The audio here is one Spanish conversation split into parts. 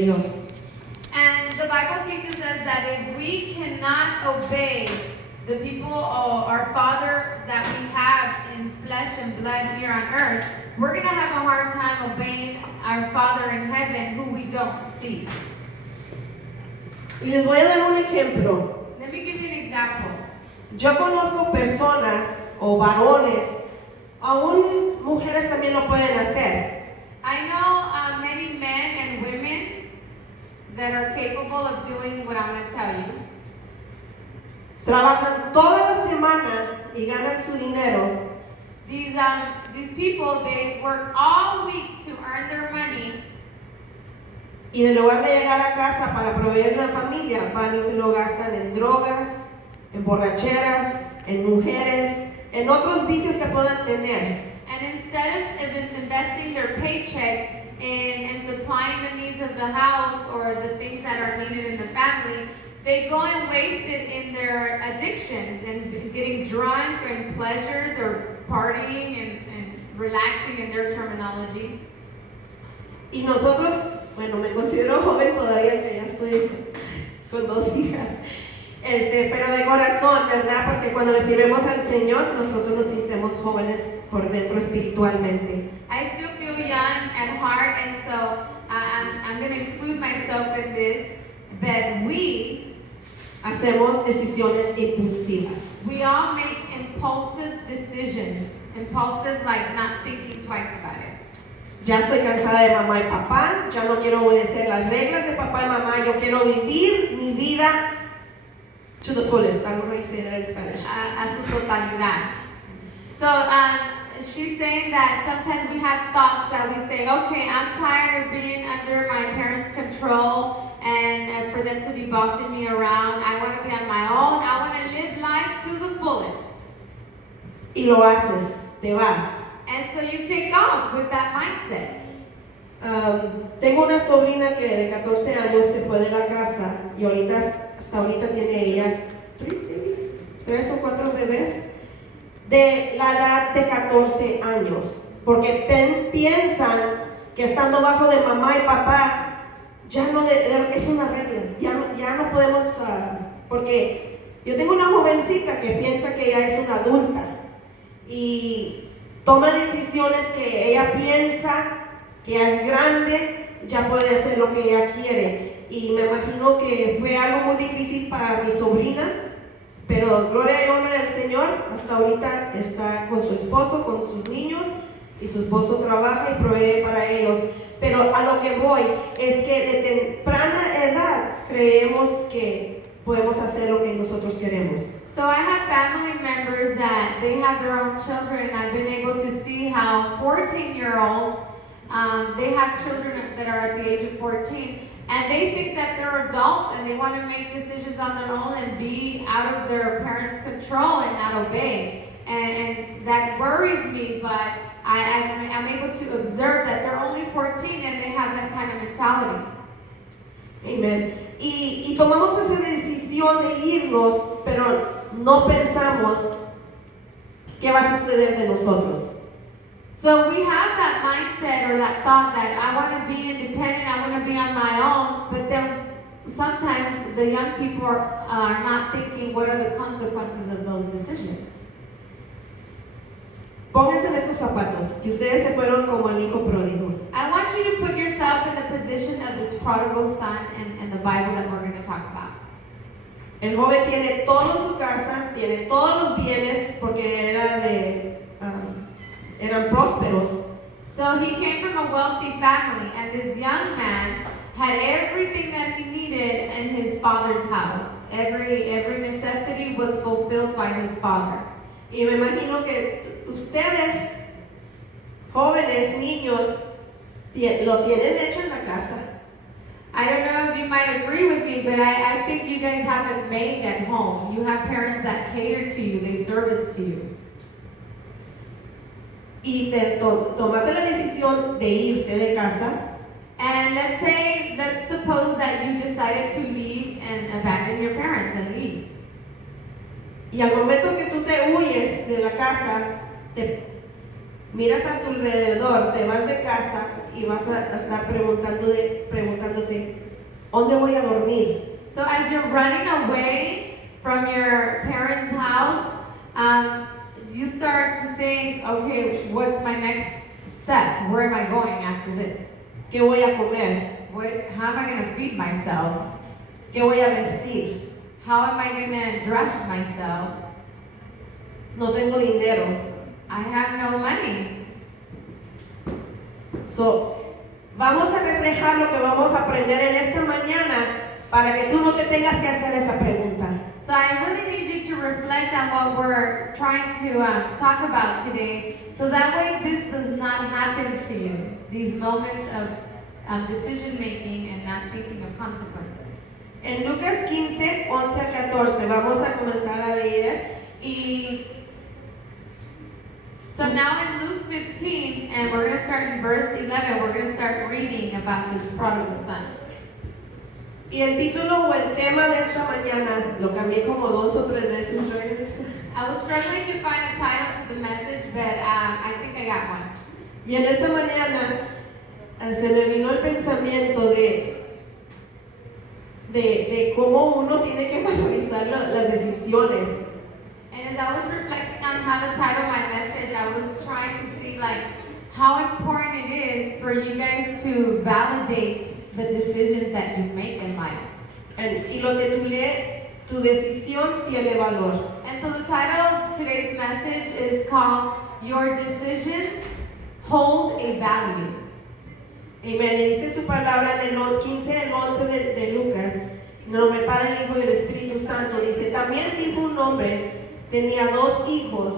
Dios. And the Bible teaches us that if we cannot obey the people or our Father that we have in flesh and blood here on earth, we're going to have a hard time obeying our Father in heaven who we don't see. Y les voy a dar un ejemplo. Let me give you an example. Yo conozco personas o varones, aún mujeres también lo pueden hacer. I know many men and women that are capable of doing what I'm going to tell you. Trabajan toda la semana y ganan su dinero. These people, they work all week to earn their money. Y de lugar de llegar a casa para proveer la familia, van y se lo gastan en drogas, en borracheras, en mujeres, en otros vicios que puedan tener. And instead of investing their paycheck in supplying the needs of the house or the things that are needed in the family, they go and waste it in their addictions and getting drunk and pleasures or partying and relaxing in their terminology. Y nosotros, bueno, me considero joven todavía, que ya estoy con 2 hijas, pero de corazón, ¿verdad? Porque cuando le sirvemos al Señor, nosotros nos sentimos jóvenes por dentro espiritualmente. I still feel young at heart, and so I'm going to include myself in this, that we hacemos decisiones impulsivas. We all make impulsive decisions. Impulsive, like not thinking twice about it. Ya estoy cansada de mamá y papá, ya no quiero obedecer las reglas de papá y mamá, yo quiero vivir mi vida to the fullest. I don't know how you say that in Spanish. A su totalidad. So she's saying that sometimes we have thoughts that we say, okay, I'm tired of being under my parents' control and for them to be bossing me around. I want to be on my own. I want to live life to the fullest. Y lo haces, te vas. And so you take off with that mindset. Tengo una sobrina que de 14 años se fue de la casa y hasta ahorita tiene ella 3 o 4 bebés de la edad de 14 años, porque piensan que estando bajo de mamá y papá ya no es una regla, ya no podemos, porque yo tengo una jovencita que piensa que ella es una adulta y toma decisiones que ella piensa que ya es grande, ya puede hacer lo que ella quiere. Y me imagino que fue algo muy difícil para mi sobrina, pero gloria y honra al Señor, hasta ahorita está con su esposo, con sus niños, y su esposo trabaja y provee para ellos. Pero a lo que voy es que de temprana edad creemos que podemos hacer lo que nosotros queremos. So I have family members that they have their own children, and I've been able to see how 14-year-olds, they have children that are at the age of 14, and they think that they're adults and they want to make decisions on their own and be out of their parents' control and not obey. And that worries me, but I'm able to observe that they're only 14 and they have that kind of mentality. Amen. Y tomamos esa decisión de irnos, pero no pensamos qué va a suceder de nosotros. So we have that mindset or that thought that I want to be independent, I want to be on my own, but then sometimes the young people are not thinking what are the consequences of those decisions. Pónganse en estos zapatos, que ustedes se fueron como el hijo pródigo. I want you to put yourself in the position of this prodigal son in the Bible that we're going to talk about. El joven tiene todo en su casa, tiene todos los bienes porque eran prósperos. So he came from a wealthy family, and this young man had everything that he needed in his father's house. Every necessity was fulfilled by his father. Y me imagino que ustedes, jóvenes, niños, lo tienen hecho en la casa. I don't know if you might agree with me, but I think you guys have it made at home. You have parents that cater to you, they service to you. Y tomaste la decisión de irte de casa. And let's suppose that you decided to leave and abandon your parents and leave. Y al momento que tú te huyes de la casa, miras a tu alrededor, te vas de casa y vas a estar preguntándote, ¿dónde voy a dormir? So as you're running away from your parents' house, you start to think, okay, what's my next step? Where am I going after this? ¿Qué voy a comer? How am I going to feed myself? ¿Qué voy a vestir? How am I going to dress myself? No tengo dinero. I have no money. So, vamos a reflejar lo que vamos a aprender en esta mañana para que tú no te tengas que hacer esa pregunta. So I really need you to reflect on what we're trying to talk about today, so that way this does not happen to you, these moments of decision making and not thinking of consequences. En Lucas 15, 11 al 14, vamos a comenzar a leer y So now in Luke 15, and we're going to start in verse 11, we're going to start reading about this prodigal son. Y el título o el tema de esta mañana lo cambié como 2 o 3 veces. I was struggling to find a title to the message, but I think I got one. Y en esta mañana se me vino el pensamiento de cómo uno tiene que valorizar las decisiones. And as I was reflecting on how to title my message, I was trying to see how important it is for you guys to validate the decisions that you make in life. Y lo titulé, tu decisión tiene valor. And so the title of today's message is called Your Decisions Hold a Value. Amén. Y dice su palabra en el 15, el 11 de Lucas, en el nombre del Padre, el Hijo y el Espíritu Santo, dice, también dijo un hombre, tenía 2 hijos,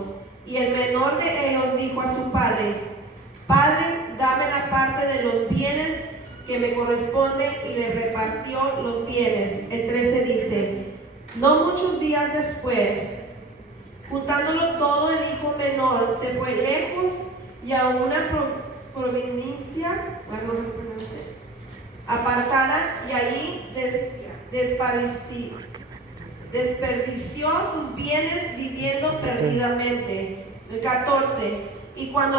y el menor de ellos dijo a su padre, Padre, dame la parte de los bienes que me corresponde, y le repartió los bienes. El 13 dice, no muchos días después, juntándolo todo, el hijo menor se fue lejos y a una provincia apartada, y ahí desperdició sus bienes viviendo perdidamente. El 14, y cuando